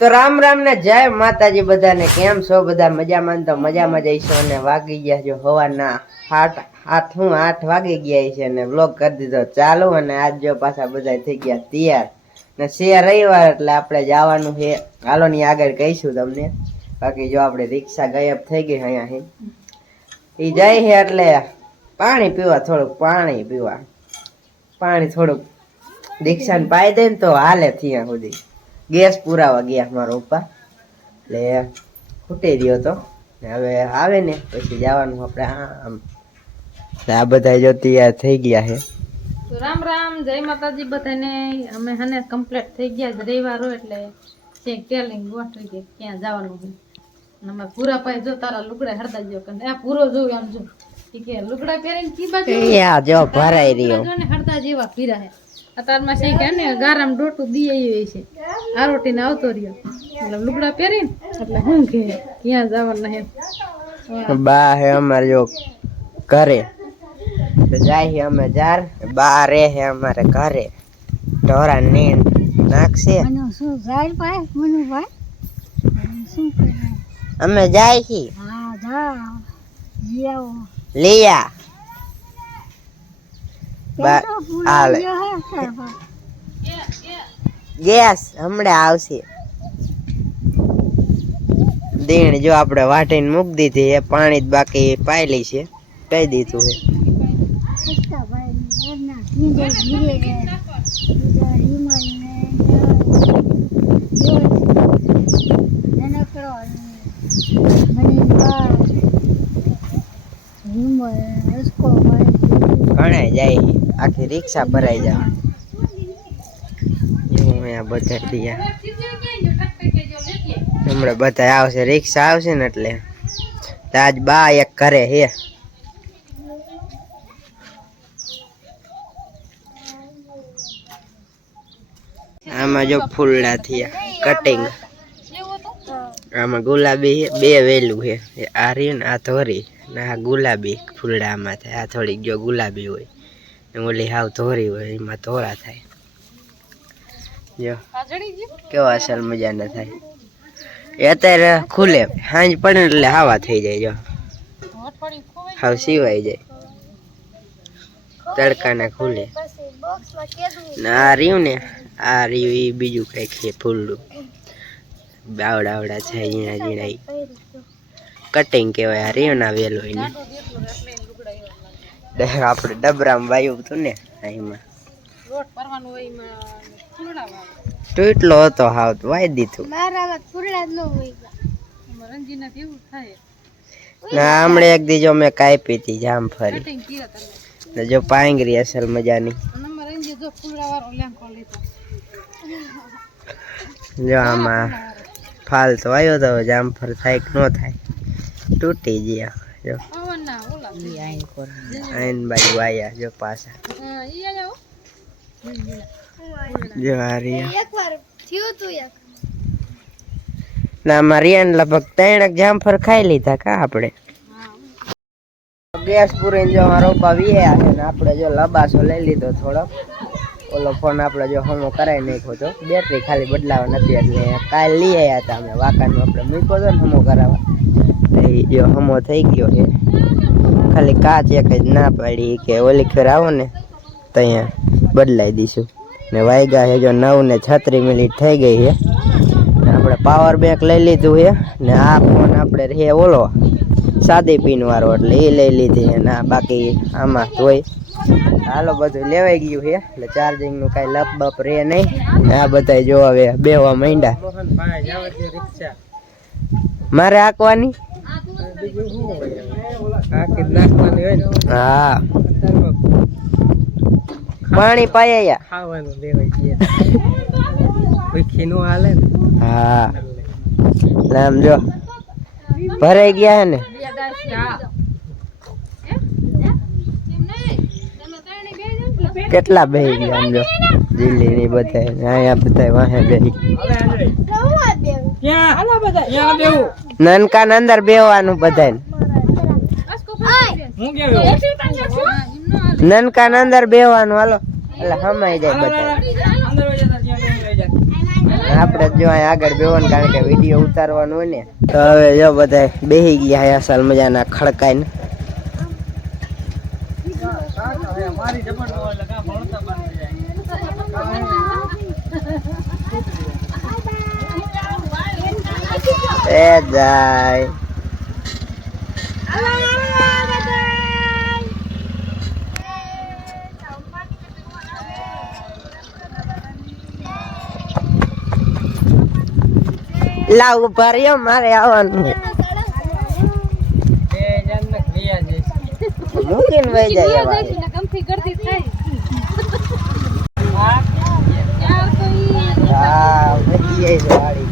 તો રામ રામ ને જય માતાજી બધાને. કેમ છો બધા? મજામાં? તો મજામાં જઈશો. અને વાગી ગયા જો હવાના 8 વાગી ગયા છે અને વ્લોગ કરી દીધો ચાલુ. અને આજ જો પાછા બધા થઈ ગયા તૈયાર ને છે રવિવાર એટલે આપણે જવાનું છે. હાલો ની આગળ કહીશું તમને. બાકી જો આપણે રિક્ષા ગાયબ થઈ ગઈ અહીંયા એ જાય છે એટલે પાણી પીવા થોડુંક રિક્ષાને પાઈ દે ને તો હાલે ત્યાં સુધી. ગેસ પુરાવા ગયા મારા પપ્પા એટલે ખૂટી રહ્યો તો હવે આવે ને પછી જવાનું આપણે. આમ આ બધા જો તૈયાર થઈ ગયા છે. તો રામ રામ જય માતાજી બધાને. અમે હને કમ્પ્લીટ થઈ ગયા છે રવિવાર હોય એટલે ચેક ટેલિંગ ગોઠવી કે ક્યાં જવાનું છે. અમે પૂરા પાય જો તારા લુગડા હરદા જો કે આ પૂરો જોઉં આમ જો કે લુગડા પહેરીને કી બાજુ યા જો ભરાઈ રહ્યો જો ને હરદા જેવા પીરા હે. અતારમાં છે કે ને ગારામ ડોટું દીએ હોય છે આરોટી ને આવતો રહ્યો એટલે લુગડા પહેરીને એટલે હું કે ક્યાં જવાનું હે. બા હે અમારે જો ઘરે તો જાય અમે જાર. બા રે હે અમારે ઘરે ઢોરા નીંદ નાખશે. અમે જાય છી લિયા ગેસ હમણાં આવશે. દીણ જો આપણે વાટીને મૂકી દીધી એ પાણી જ બાકી પાયેલી છે કહી દીધું છે. ઘણા જાય આખી રિક્ષા ભરાઈ જાય. બધા હમણાં બધા આવશે રિક્ષા આવશે ને એટલે આજ બા એક કરે હે. આમાં જો ફૂલડા થયા કટિંગ. આમાં ગુલાબી બે વેલું છે. આ રહ્યું ને આ ધોરી ને આ ગુલાબી ફૂલડા આમાં થાય. આ થોડીક જો ગુલાબી હોય ઓલી હાવ ધોરી હોય એમાં ધોરા થાય. જો કેવા અસલ મજા ના થાય. એ અત્યારે ખુલે સાંજ પડે એટલે હવા થઈ જાય. જો હાવ સિવાય જાય તડકા ના ખુલે. આ રહ્યું ને આ રહ્યું એ બીજું કઈક છે ફૂલડું બાવડા છે ઝીણા ઝીણા કટિંગ કેવાય. આ રહ્યું ના વેલો એને આપણે ડબરામાં વાયું હતું ને એમાં એટલો હતો હાવ તો વાઈ દીધું. ના હમણે એક દી જો મેં કાપી હતી જામફળી જો પાંગરી અસલ મજાની. જો આમાં ફાલ તો આવ્યો તો જામફળ થાય કે ન થાય તૂટી ગયા. જો આઈન બાજુ આયા જો પાછા જો આ રહ્યા ના મારિયાને લગભગ 3 જામફળ ખાઈ લીધા કા આપણે. ગેસ પૂરીને જો મારો પપ્પા વીયા છે ને આપણે જો લબાસો લઈ લીધો થોડો. ઓલો ફોન આપણે જો હમો કરાવી નાખ્યો તો બેટરી ખાલી બદલાવા નથી એટલે કાલ લઈ આવ્યા હતા અમે વાકાનું. આપણે મૂક્યો હતો ને હમો કરાવવા એ જો હમો થઈ ગયો છે. ખાલી કાચ એક જ ના પાડી કે ઓલી ખેર આવો ને તો અહીંયા બદલાઈ દઈશું. ને વાગ્યા છે જો 9:36 મિનિટ થઈ ગઈ છે. આપણે પાવર બેંક લઈ લીધું છે ને આ ફોન આપણે રહે ઓલો સાદી પિન વાળો એટલે એ લઈ લીધી છે. ના બાકી આમાં હોય હાલો બધું લેવાઈ ગયું છે એટલે ચાર્જિંગ નું કઈ લપ બપ રહે નહીં. આ બધા જો હવે બેહવા માંડ્યા. મારે આંકવાની હા પાણી પાયા હા આમ જો ભરાઈ ગયા ને. કેટલા બેહી ગયા આમ જો દિલ્હી ની બધા અહીંયા બધા વાહે બેહી. નનકા અંદર બેહવાનું બધા નનકા અંદર બેહવાનું. હાલો એટલે હમાઈ જાય બધા. આપણે જો અહીંયા આગળ બેવાનું કારણ કે વિડીયો ઉતારવાનો હોય ને. તો હવે જો બધા બેહી ગયા હે અસલ મજાના ખડકાઈને. એ જાય લાવ ઉભા રહ્યો મારે આવવાનું મૂકીને વહી જાય હા વધી જાય છે વાળી.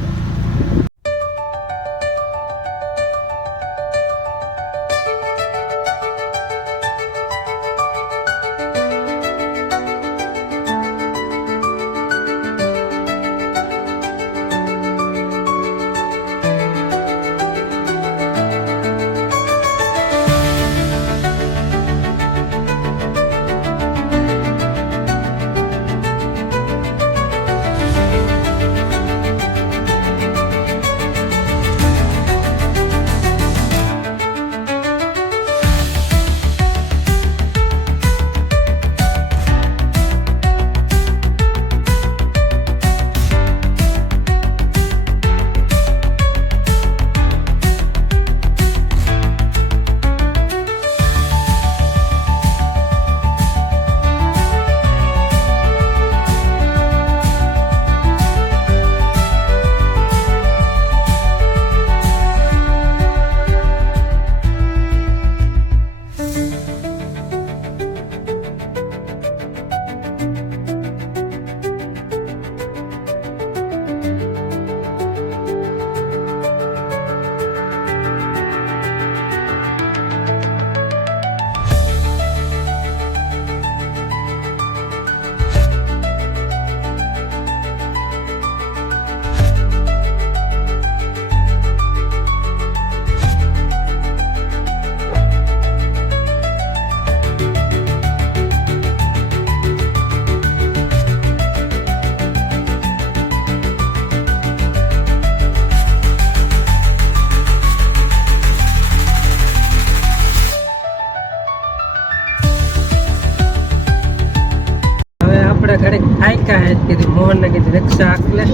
ઘરે થાક્યા હે કીધું મોહન ને કીધું રિક્ષા આકલે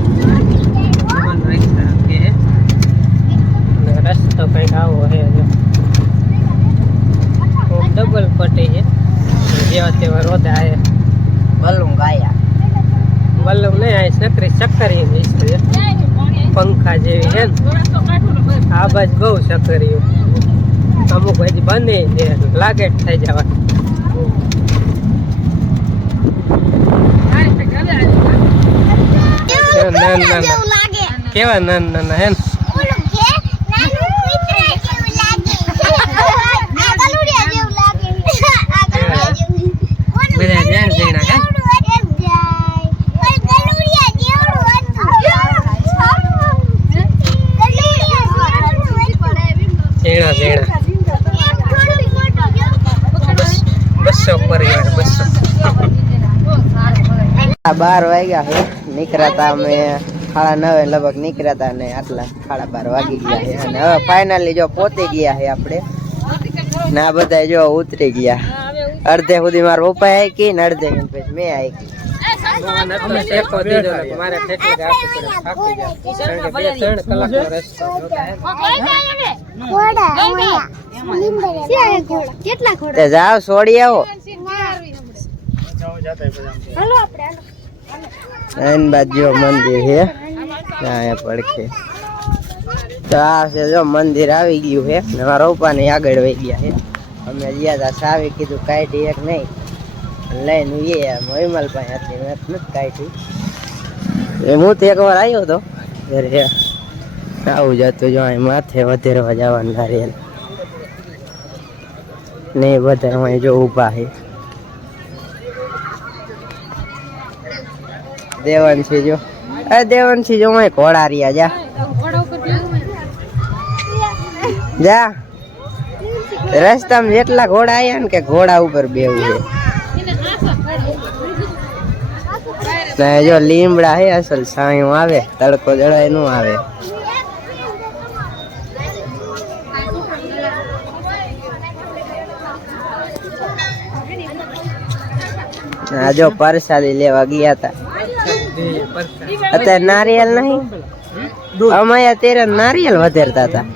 મોહન રિક્ષા આકે રસ્તો કઈક આવો હે જો ડબલ પટ્ટી છે જેવા તેવા રોદા હે બલૂન ગાયા બલ્લમ નહીં આ સકરી સક્કરી છે પંખા જેવી હે આ બાજુ બહુ સક્કરી અમુક હજી બને છે લાગે થઈ જવા કેવા નાના હે બાર વાગ્યા છે નીકળ્યા તા અમે 9:30 લગભગ નીકળ્યા તા ને આટલા 12:30 વાગી ગયા છે અને હવે ફાઇનલી જો પહોંચી ગયા છે આપણે ને આ બધા જો ઉતરી ગયા અડધે સુધી મારા પપ્પા આવી ને અડધે પછી મેં આવી જાઓ છોડી આવો એન બાજુ મંદિર છે અહીંયા પડખે તો આ છે જો મંદિર આવી ગયું છે ને મારા પપ્પા ને આગળ વહી ગયા છે અમે ગયા હતા સાવી કીધું કાઢી એક નહીં લઈને એ વિમલભાઈ હતી મેં નથી કાઢી એ હું તો એકવાર આવ્યો હતો ત્યારે આવું જતું જો અહીં માથે વધેરવા જવાનું નારિયેલ ને બધા અહીં જો ઊભા છે દેવનસિંહ જો દેવનસિંહ જો અહીં ઘોડા રહ્યા જા જા રસ્તામાં જેટલા ઘોડા આવ્યા ને કે ઘોડા ઉપર બેવું છે જો લીમડા હે અસલ સાયું આવે, તડકો જળાય નું આવે. આ જો પરસાદી લેવા ગયા તા. અત્યારે નારિયેલ નહીં, અમારે અત્યારે નારિયેલ વધેરતા હતા.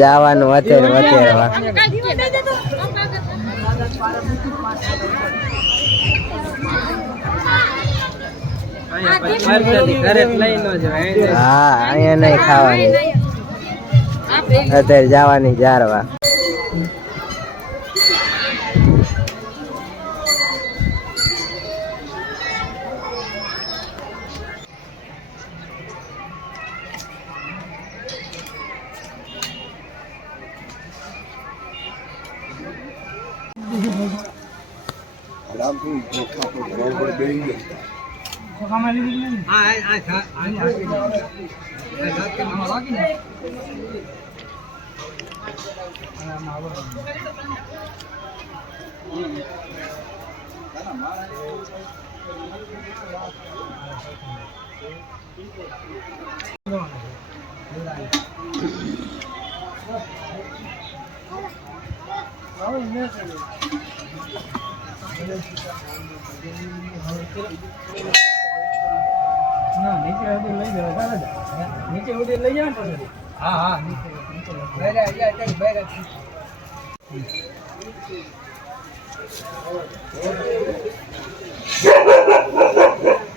જવાનું વધેરવા. હા, અહીંયા નહીં ખાવાની, અત્યારે જવાની જારવા.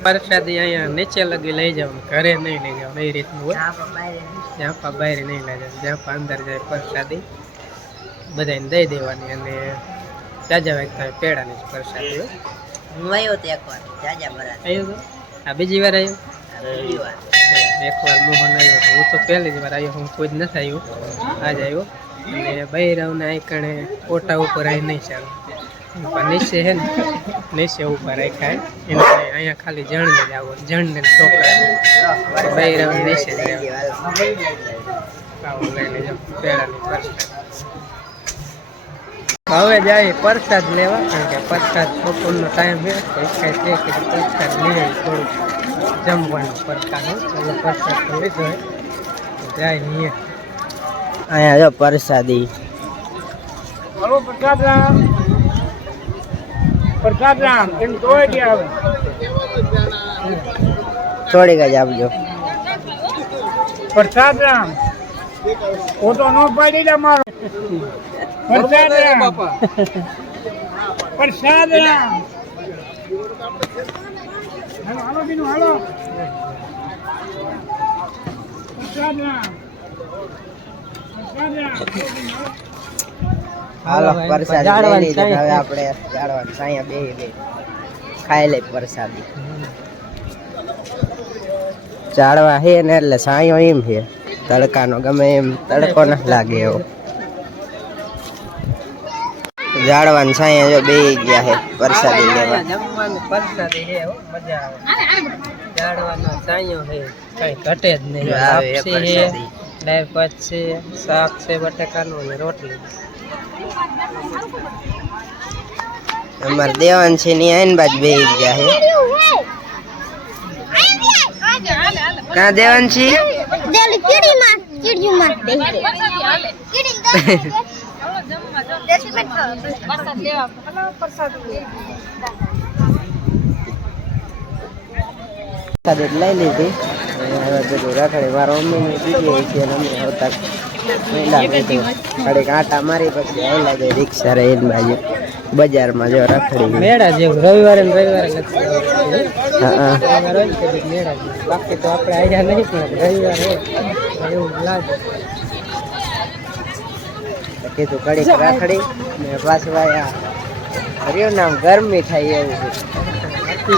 પ્રસાદી અહીંયા નીચે લગી લઈ જવાનું, ઘરે નહીં લઈ જવાનું, એ રીતનું હોય. જ્યાં બહાર નહીં લઈ જવાનું, જ્યાં અંદર જાય પ્રસાદી બધાને દઈ દેવાની. અને જાજા વાગતા પેડાની જ પ્રસાદી હોય. હું આવ્યો તો એકવાર જાજા બરાબર આવ્યો તો આ બીજી વાર આવ્યો. એકવાર મોહન આવ્યો તો હું તો પહેલી જ વાર આવ્યો, હું કોઈ જ નથી આવ્યો, આજ આવ્યો. અને બૈરાવને આઈકણે ઓટા ઉપર આવી નહીં ચાલે, નીચે હે ને નીચે ઉપર રાખ્યા. એને અહીંયા ખાલી જણને જ આવો, જણને છોકરા બૈરાવ નીચે જ આવો લઈને જાઓ પેડાની પ્રસાદ. હવે જાય પ્રસાદ લેવા, કારણ કે પ્રસાદ બપોરનો ટાઈમ છે તો ઈચ્છા છે કે પ્રસાદ લઈ થોડુંક જમવાનું પ્રસાદ એટલે પ્રસાદ તો લીધો હોય જાય અહીંયા. અહીંયા જો પ્રસાદી. થોડીક જ આપજો પ્રસાદ રામ. ઓ તો નો પાડી દે મારો. પ્રસાદ રામ, પ્રસાદ રામ. હાલો બીનુ હાલો. પ્રસાદ રામ, પ્રસાદ રામ. હાલો પ્રસાદી લઈ લીધી. હવે આપણે જાડવાનું સાયા બે ખાઈ લઈ પ્રસાદી. જાડવા હે ને એટલે સાયો એમ છે, તડકાનો ગમે એમ તડકો ન લાગે એવો. જાડવાન સાયા જો બે ગયા છે પ્રસાદી લેવા. જમવાનું પ્રસાદી છે, મજા આવે. જાડવાનો સાયો છે, કઈ ઘટે જ નહીં. લાપસી છે, દાળ ભાત છે, શાક છે બટાકાનું અને રોટલી. અમાર દેવાન છે ની આઈન બાજ બે ગયા છે. કા દેવાન છે લઈ લીધી. બધું રાખડી મારા મમ્મી પીધી છે, અમે આવતા ઘડીક આટા મારી પછી આવેલા જાય રિક્ષા રહીને બાજુ બજારમાં જો રાખડી મેળા જેવું રવિવારે ને રવિવારે હા મેળા જેવું. બાકી તો આપણે આવ્યા નહીં, પણ રવિવાર એવું લાગે. કીધું ઘડીક રાખડી ને પાછું આયા હર્યો નામ ગરમી થાય એવું છે.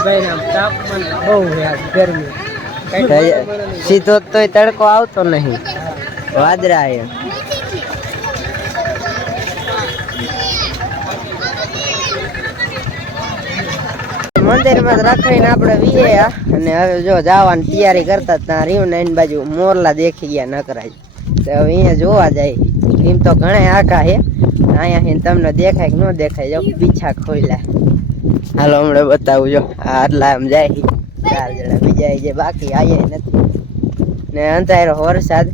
ભાઈ આમ તાપમાન બહુ છે આજ ગરમી. સીધો તોય તડકો આવતો નહીં, વાદળા એ. મંદિરમાં રાખડીને આપણે વીયા અને હવે જો જવાની તૈયારી કરતા ત્યાં રહ્યું ને એની બાજુ મોરલા દેખી ગયા નકરાય. તો હવે અહીંયા જોવા જાય. એમ તો ઘણા આખા છે, અહીંયા તમને દેખાય કે ન દેખાય, જો પીછા ખોલ્યા હાલો હમણાં બતાવું જો આટલા આમ જાય 4 જણા બીજા જે બાકી આયા નથી ને અંધારો વરસાદ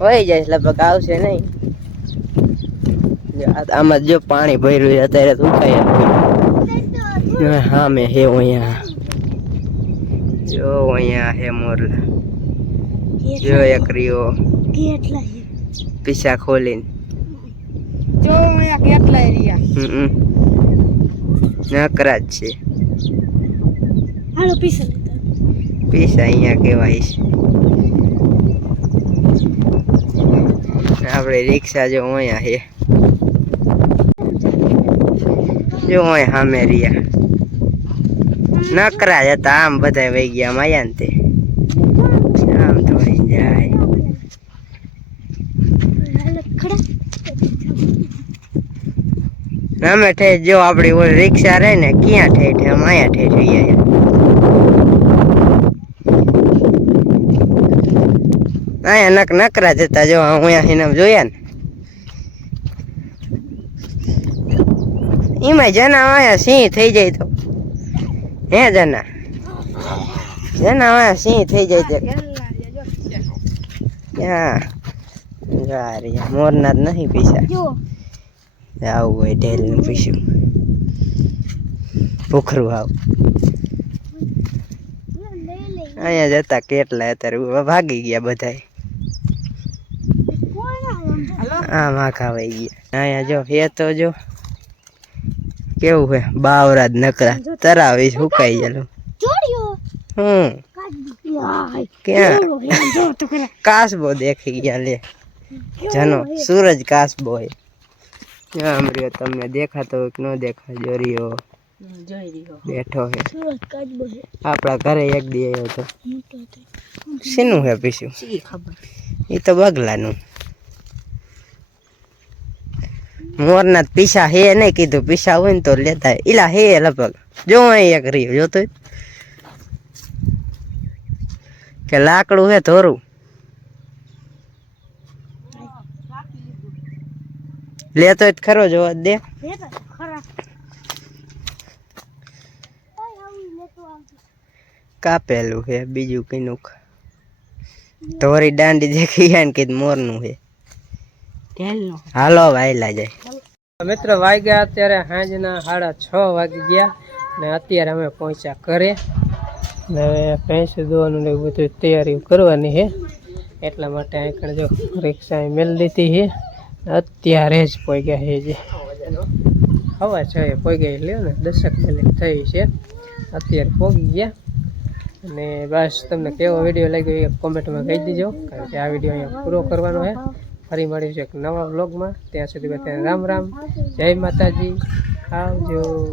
હોય જાય લગભગ આવશે નહીં. આમાં જો પાણી ભર્યું છે અત્યારે સુકાય હા મેં હે અહીંયા જો અહીંયા હે મોરલા જો એક રીઓ પીછા ખોલીને જો અહીંયા કેટલા એરિયા નકરા જ છે. હાલો પીસા પીસા અહીંયા કહેવાય છે. આપણે રિક્ષા જો અહીંયા છે જો અહીંયા સામે રહ્યા નકરા જ હતા આમ બધા વહી ગયા માયા ને તે આમ થોડી જાય. અમે ઠેઠ જો આપડી ઓલી રિક્ષા રહે ને ક્યાં ઠેઠ આમ અહીંયા ઠેઠ અહીંયા અહીંયા નકરા જતા જો અહીંયા એને જોયા ને એમાં જના અહીંયા સિંહ થઈ જાય તો હે જના અહીંયા સિંહ થઈ જાય તો ક્યાં મોરના જ નહીં પૈસા આવું હોય ઢેલ નું પીશું ભૂખરું આવું અહીંયા જતા કેટલા અત્યારે ભાગી ગયા બધા આમ આખા વહી ગયા. અહીંયા જો હે તો જો કેવું હે બાવરા જ નકરા તરાવી સુકાઈ ગયેલું. ક્યાં કાસબો દેખી ગયા લે જનો સૂરજ કાસબો હે આમ રહ્યો તમને દેખાતો હોય કે ન દેખાય જો રહ્યો બેઠો હે આપણા ઘરે એક દી આવ્યો તો શેનું હે પીશું એ તો બગલાનું મોરના પીસા હે નહીં કીધું પીસા હોય ને તો લેતા ઈલા હે લગભગ જો અહીં એક રહ્યો જોતો કે લાકડું હે ધોરું લેતો જ ખરો જોવા દે કાપેલું હે બીજું કઈનું ધોરી દાંડી દેખી ગયા ને કીધું મોરનું હે હાલો વાયલા જાય. મિત્રો વાગ્યા અત્યારે સાંજના 6:30 વાગી ગયા ને અત્યારે અમે પહોંચ્યા ઘરે ને ભેંસું દોવાનું ને બધું તૈયારી કરવાની છે એટલા માટે અહીં જો રિક્ષા મેળ દીધી છે અત્યારે જ પહોંચ્યા છે જે હવા છે પહોંચી લ્યો ને 10 મિનિટ થઈ છે અત્યારે પહોંચી ગયા. અને બસ તમને કેવો વિડીયો લાગ્યો એ કોમેન્ટમાં કહી દેજો કારણ કે આ વિડીયો અહીંયા પૂરો કરવાનો છે. ફરી મળીશું એક નવા વ્લોગમાં ત્યાં સુધી બધાને રામ રામ જય માતાજી આવજો.